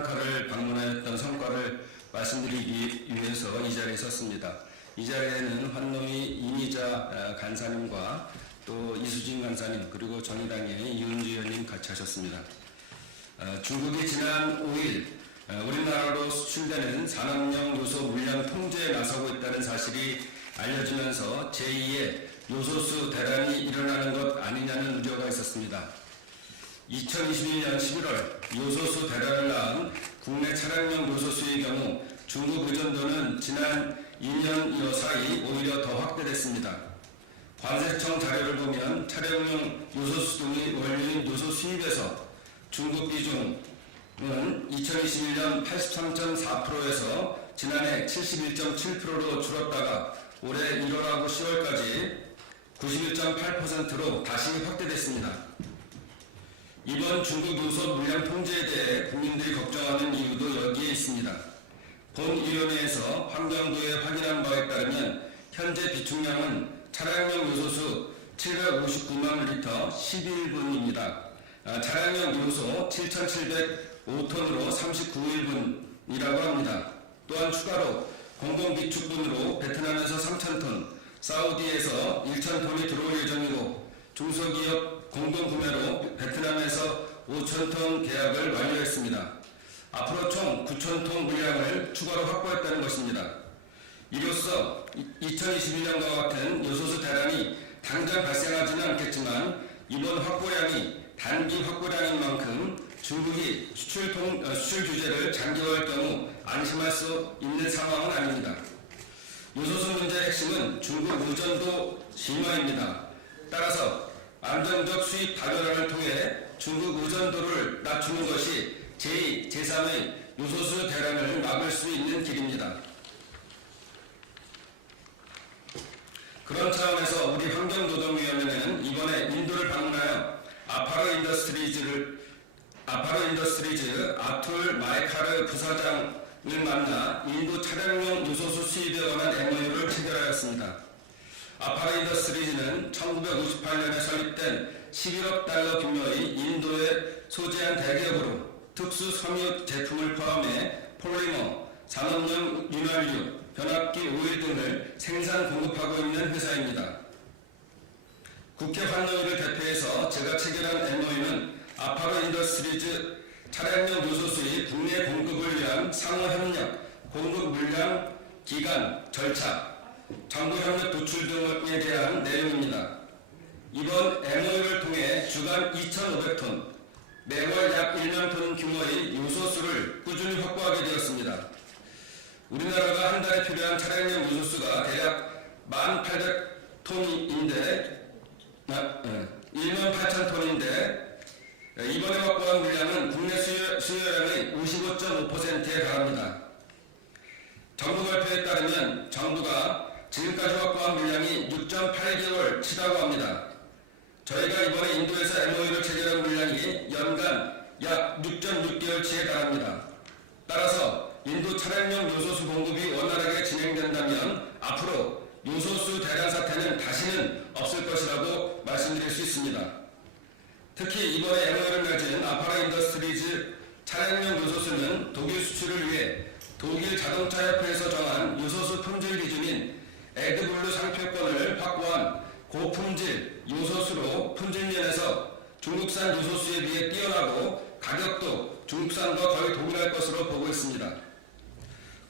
스리랑카를 방문하였던 성과를 말씀드리기 위해서 이 자리에 섰습니다. 이 자리에는 환노위 이미자 간사님과 또 이수진 간사님 그리고 정의당의 이은주 의원님 같이 하셨습니다. 중국이 지난 5일 우리나라로 수출되는 산업용 요소 물량 통제에 나서고 있다는 사실이 알려지면서 제2의 요소수 대란이 일어나는 것 아니냐는 우려가 있었습니다. 2021년 11월 요소수 대란을 낳은 국내 차량용 요소수의 경우 중국 의존도는 지난 2년 사이 오히려 더 확대됐습니다. 관세청 자료를 보면 차량용 요소수 등의 원료인 요소 수입에서 중국 비중은 2021년 83.4%에서 지난해 71.7%로 줄었다가 올해 1월하고 10월까지 91.8%로 다시 확대됐습니다. 이번 중국 요소 물량 통제에 대해 국민들이 걱정하는 이유도 여기에 있습니다. 본위원회에서 환경부에 확인한 바에 따르면 현재 비축량은 차량용 요소수 759만 리터 11분입니다. 차량용 요소 7,705톤으로 39일분이라고 합니다. 또한 추가로 공동비축분으로 베트남에서 3,000톤, 사우디에서 1,000톤이 들어올 예정이고 중소기업 공동구매로 베트남에서 5,000톤 계약을 완료했습니다. 앞으로 총 9,000톤 물량을 추가로 확보했다는 것입니다. 이로써 2021년과 같은 요소수 대란이 당장 발생하지는 않겠지만 이번 확보량이 단기 확보량인 만큼 중국이 수출 규제를 장기화할 경우 안심할 수 있는 상황은 아닙니다. 요소수 문제의 핵심은 중국 의존도 심화입니다. 따라서 안정적 수입 다변화를 통해 중국 의존도를 낮추는 것이 제2, 제3의 요소수 대란을 막을 수 있는 길입니다. 그런 차원에서 우리 환경노동위원회는 이번에 인도를 방문하여 아파르 인더스트리즈 아툴 마에카르 부사장을 만나 인도 차량용 요소수 수입에 관한 MOU를 체결하였습니다. 아파르 인더스트리즈는 1958년에 설립된 11억 달러 규모의 인도에 소재한 대기업으로 특수 섬유 제품을 포함해 폴리머, 산업용 윤활유, 변압기 오일 등을 생산 공급하고 있는 회사입니다. 국회 환노위를 대표해서 제가 체결한 MOU는 아파르 인더스트리즈 차량용 요소수의 국내 공급을 위한 상호 협력, 공급 물량, 기간, 절차, 정부 협력 도출 등에 대한 내용입니다. 이번 MOU를 통해 주간 2,500톤, 매월 약 1만 톤 규모의 요소수를 꾸준히 확보하게 되었습니다. 우리나라가 한 달에 필요한 차량용 요소수가 대략 1,800톤인데 18,000톤인데 이번에 확보한 물량은 국내 수요량의 55.5%에 달합니다. 정부 발표에 따르면 정부가 지금까지 확보한 물량이 6.8개월 치다고 합니다. 저희가 이번에 인도에서 MOU를 체결한 물량이 연간 약 6.6개월치에 달합니다. 따라서 인도 차량용 요소수 공급이 원활하게 진행된다면 앞으로 요소수 대란 사태는 다시는 없을 것이라고 말씀드릴 수 있습니다. 특히 이번에 MOU를 맺은 아파르 인더스트리즈 차량용 요소수는 독일 수출을 위해 독일 자동차협회에서 정한 요소수 품질 기준인 에드블루 상표권을 확보한 고품질 요소수로 품질면에서 중국산 요소수에 비해 뛰어나고 가격도 중국산과 거의 동일할 것으로 보고 있습니다.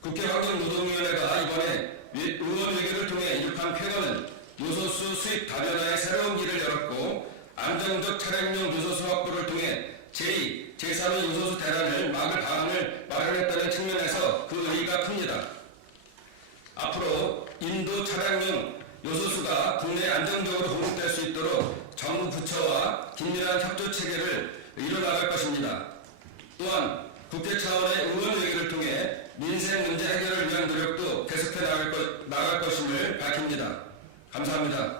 국회 환경노동위원회가 이번에 의원회견을 통해 이룩한 쾌거는 요소수 수입 다변화의 새로운 길을 열었고 안정적 차량용 요소수 확보를 통해 제2, 제3의 요소수 대란을 막을 방안을 마련했다는 측면에서 그 의의가 큽니다. 앞으로 인도 차량용 요소수가 국내에 안정적으로 공급될 수 있도록 정부 부처와 긴밀한 협조 체계를 이뤄나갈 것입니다. 또한 국회 차원의 의원회의를 통해 민생 문제 해결을 위한 노력도 계속해 나갈 것임을 밝힙니다. 감사합니다.